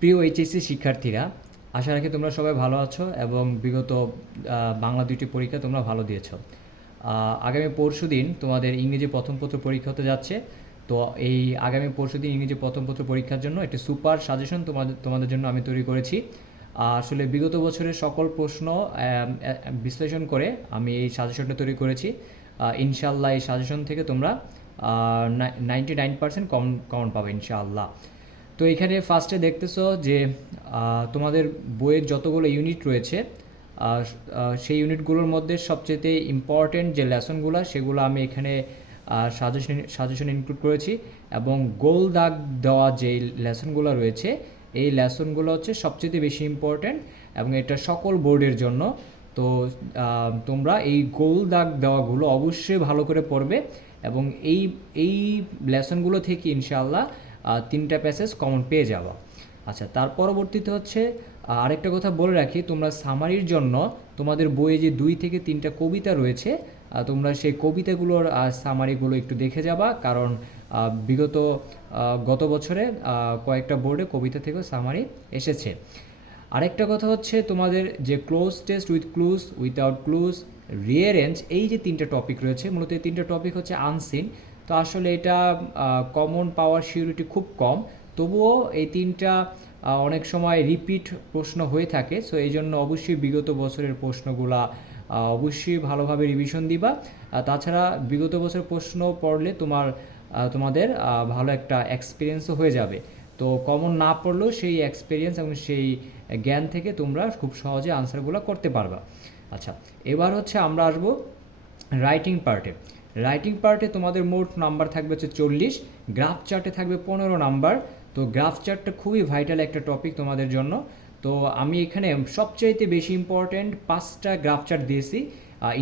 প্রিয় এইচএসসি শিক্ষার্থীরা, আশা রাখি তোমরা সবাই ভালো আছো এবং বিগত বাংলা দুইটি পরীক্ষা তোমরা ভালো দিয়েছো। আগামী পরশুদিন তোমাদের ইংরেজি প্রথম পত্র পরীক্ষা হতে যাচ্ছে। তো এই আগামী পরশুদিন ইংরেজি প্রথম পত্র পরীক্ষার জন্য একটি সুপার সাজেশন তোমাদের জন্য আমি তৈরি করেছি। আসলে বিগত বছরের সকল প্রশ্ন বিশ্লেষণ করে আমি এই সাজেশনটা তৈরি করেছি। ইনশাআল্লাহ এই সাজেশন থেকে তোমরা 99% কমন পাবে ইনশাআল্লাহ। তো এখানে ফার্স্টে দেখতেছো যে তোমাদের বইয়ের যতগুলো ইউনিট রয়েছে, সেই ইউনিটগুলোর মধ্যে সবচেয়ে ইম্পর্টেন্ট যে লেসনগুলো সেগুলো আমি এখানে সাজেশন ইনক্লুড করেছি। এবং গোল দাগ দেওয়া যে লেসনগুলো রয়েছে, এই লেসনগুলো হচ্ছে সবচেয়ে বেশি ইম্পর্টেন্ট এবং এটা সকল বোর্ডের জন্য। তো তোমরা এই গোল দাগ দেওয়াগুলো অবশ্যই ভালো করে পড়বে এবং এই এই লেসনগুলো থেকে ইনশাআল্লাহ 3টা প্যাসেজ কমন পেয়ে যাবো। আচ্ছা, তার পরবর্তীতে হচ্ছে আরেকটা কথা বলে রাখি, তোমরা সামারির জন্য তোমাদের বইয়ে যে 2 থেকে 3টা কবিতা রয়েছে, তোমরা সেই কবিতাগুলোর সামারিগুলো একটু দেখে যাবা, কারণ গত বছরে কয়েকটা বোর্ডে কবিতা থেকেও সামারি এসেছে। আরেকটা কথা হচ্ছে, তোমাদের যে cloze test, with clues, without clues, rearrange, এই যে 3টা টপিক রয়েছে, মূলত এই 3টা টপিক হচ্ছে আনসিন। তো আসলে এটা কমন পাওয়ার সিউরিটি খুব কম, তবুও এই 3টা অনেক সময় রিপিট প্রশ্ন হয়ে থাকে। সো এই জন্য অবশ্যই বিগত বছরের প্রশ্নগুলা অবশ্যই ভালোভাবে রিভিশন দিবা। তাছাড়া বিগত বছরের প্রশ্ন পড়লে তোমাদের ভালো একটা এক্সপিরিয়েন্সও হয়ে যাবে। তো কমন না পড়লেও সেই এক্সপিরিয়েন্স এবং সেই জ্ঞান থেকে তোমরা খুব সহজে আনসারগুলো করতে পারবা। আচ্ছা, এবার হচ্ছে আমরা আসবো রাইটিং পার্টে তোমাদের মোট নাম্বার থাকবে হচ্ছে 40, গ্রাফ চার্টে থাকবে 15 নাম্বার। তো গ্রাফ চার্টটা খুবই ভাইটাল একটা টপিক তোমাদের জন্য। তো আমি এখানে সবচাইতে বেশি ইম্পর্ট্যান্ট 5টা গ্রাফ চার্ট দিয়েছি।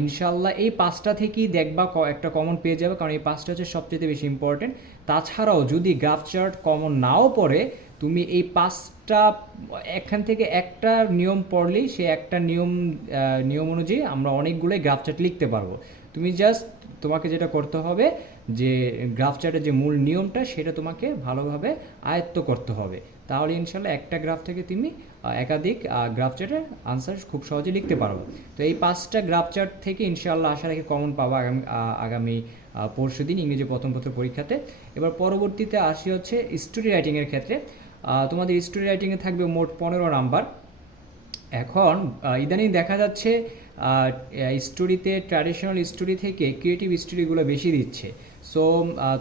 ইনশাল্লাহ এই 5টা থেকেই দেখবা একটা কমন পেয়ে যাবে, কারণ এই 5টা হচ্ছে সবচেয়ে বেশি ইম্পর্ট্যান্ট। তাছাড়াও যদি গ্রাফ চার্ট কমন নাও পড়ে, তুমি এই 5টা এখান থেকে একটা নিয়ম পড়লেই সে একটা নিয়ম অনুযায়ী আমরা অনেকগুলোই গ্রাফ চার্ট লিখতে পারবো। তোমাকে যেটা করতে হবে, যে গ্রাফ চার্টের যে মূল নিয়মটা সেটা তোমাকে ভালোভাবে আয়ত্ত করতে হবে, তাহলে ইনশাল্লাহ একটা গ্রাফ থেকে তুমি একাধিক গ্রাফ চার্টের আনসার খুব সহজে লিখতে পারবো। তো এই 5টা গ্রাফ চার্ট থেকে ইনশাল্লাহ আশা রাখি কমন পাবো আগামী পরশুদিন ইংরেজি প্রথম পত্র পরীক্ষাতে। এবার পরবর্তীতে আসি হচ্ছে স্টোরি রাইটিংয়ের ক্ষেত্রে। তোমাদের স্টোরি রাইটিংয়ে থাকবে মোট 15 নাম্বার। এখন ইদানিং দেখা যাচ্ছে স্টোরিতে ট্র্যাডিশনাল স্টোরি থেকে ক্রিয়েটিভ স্টোরিগুলো বেশি দিচ্ছে। সো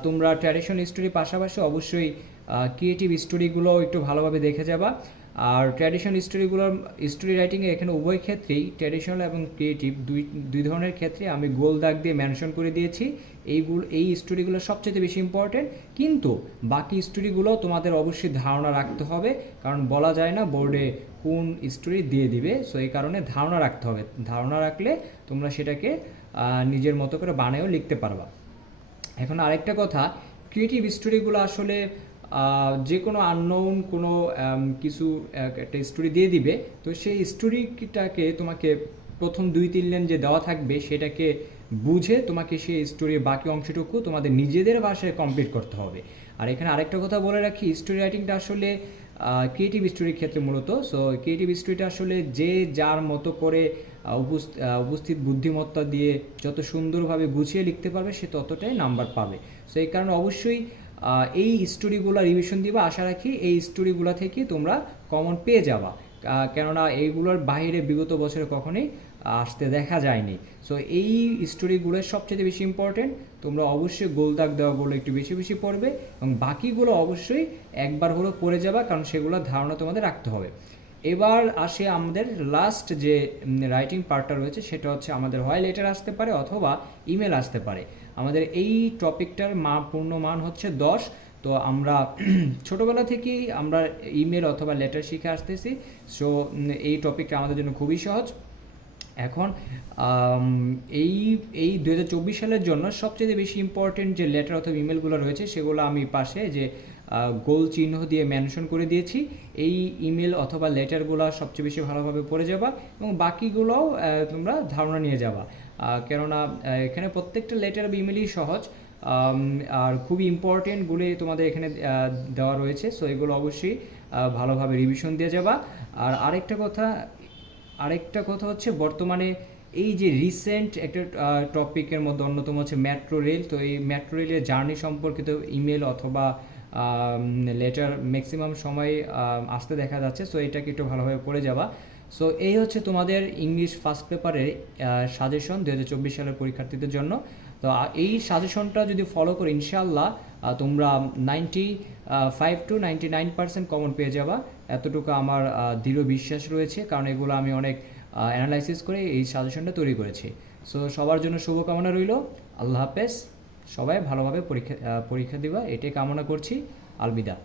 তোমরা ট্র্যাডিশনাল স্টোরির পাশাপাশি অবশ্যই ক্রিয়েটিভ স্টোরিগুলো একটু ভালোভাবে দেখে যাবা। আর ট্র্যাডিশনাল স্টোরি রাইটিংয়ে এখানে উভয় ক্ষেত্রেই, ট্র্যাডিশনাল এবং ক্রিয়েটিভ দুই ধরনের ক্ষেত্রে আমি গোল দাগ দিয়ে মেনশন করে দিয়েছি। এই স্টোরিগুলো সবচেয়ে বেশি ইম্পর্টেন্ট, কিন্তু বাকি স্টোরিগুলো তোমাদের অবশ্যই ধারণা রাখতে হবে, কারণ বলা যায় না বোর্ডে কোন স্টোরি দিয়ে দিবে। সো এই কারণে ধারণা রাখতে হবে, ধারণা রাখলে তোমরা সেটাকে নিজের মতো করে বানায়ও লিখতে পারবা। এখন আরেকটা কথা, ক্রিয়েটিভ স্টোরিগুলো আসলে যে কোনো আননোন কোনো কিছু একটা স্টোরি দিয়ে দিবে, তো সেই স্টোরিটাকে তোমাকে প্রথম 2-3 লাইন যে দেওয়া থাকবে সেটাকে বুঝে তোমাকে সেই স্টোরির বাকি অংশটুকু তোমাদের নিজেদের ভাষায় কমপ্লিট করতে হবে। আর এখানে আরেকটা কথা বলে রাখি, স্টোরি রাইটিংটা আসলে ক্রিয়েটিভ স্টোরির ক্ষেত্রে মূলত, সো ক্রিয়েটিভ স্টোরিটা আসলে যে যার মতো করে উপস্থিত বুদ্ধিমত্তা দিয়ে যত সুন্দরভাবে গুছিয়ে লিখতে পারবে সে ততটাই নাম্বার পাবে। সো এই কারণে অবশ্যই এই স্টোরিগুলো রিভিশন দিবা। আশা রাখি এই স্টোরিগুলো থেকে তোমরা কমন পেয়ে যাবা, কেননা এইগুলোর বাইরে বিগত বছরে কখনোই আসতে দেখা যায়নি। সো এই স্টোরিগুলো সবচেয়ে বেশি ইম্পর্টেন্ট, তোমরা অবশ্যই গোল দাগ দেওয়াগুলো একটু বেশি বেশি পড়বে এবং বাকিগুলো অবশ্যই একবার হলেও পড়ে যাবা, কারণ সেগুলোর ধারণা তোমাদের রাখতে হবে। এবার আসে আমাদের লাস্ট যে রাইটিং পার্টটা রয়েছে, সেটা হচ্ছে আমাদের হয় লেটার আসতে পারে অথবা ইমেল আসতে পারে। আমাদের এই টপিকটার পূর্ণ মান হচ্ছে 10। তো আমরা ছোটোবেলা থেকেই আমরা ইমেল অথবা লেটার শিখে আসতেছি। সো এই টপিকটা আমাদের জন্য খুবই সহজ। এখন এই এই 2024 সালের জন্য সবচেয়ে বেশি ইম্পর্টেন্ট যে লেটার অথবা ইমেলগুলো রয়েছে সেগুলো আমি পাশে যে গোল চিহ্ন দিয়ে মেনশন করে দিয়েছি। এই ইমেল অথবা লেটারগুলো সবচেয়ে বেশি ভালোভাবে পড়ে যাবা এবং বাকিগুলোও তোমরা ধারণা নিয়ে যাবা, কেননা এখানে প্রত্যেকটা লেটার বা ইমেলই সহজ। আর খুবই ইম্পর্টেন্টগুলি তোমাদের এখানে দেওয়া রয়েছে। সো এগুলো অবশ্যই ভালোভাবে রিভিশন দিয়ে যাবা। আর আরেকটা কথা হচ্ছে বর্তমানে এই যে রিসেন্ট একটা টপিকের মধ্যে অন্যতম হচ্ছে মেট্রো রেল। তো এই মেট্রো রেলের জার্নি সম্পর্কিত ইমেল অথবা লেটার ম্যাক্সিমাম সময় আসতে দেখা যাচ্ছে। সো এটাকে একটু ভালোভাবে পড়ে যাবা। সো এই হচ্ছে তোমাদের ইংলিশ ফার্স্ট পেপারের সাজেশন 2024 সালের পরীক্ষার্থীদের জন্য। তো এই সাজেশনটা যদি ফলো করো ইনশাআল্লাহ তোমরা 95 to 99% কমন পেয়ে যাবা, এতটুকু আমার দৃঢ় বিশ্বাস রয়েছে, কারণ এগুলো আমি অনেক অ্যানালাইসিস করে এই সাজেশনটা তৈরি করেছি। সো সবার জন্য শুভকামনা রইল। আল্লাহ হাফেজ। সবাই ভালোভাবে পরীক্ষা দিবা এটাই কামনা করছি। আলবিদা।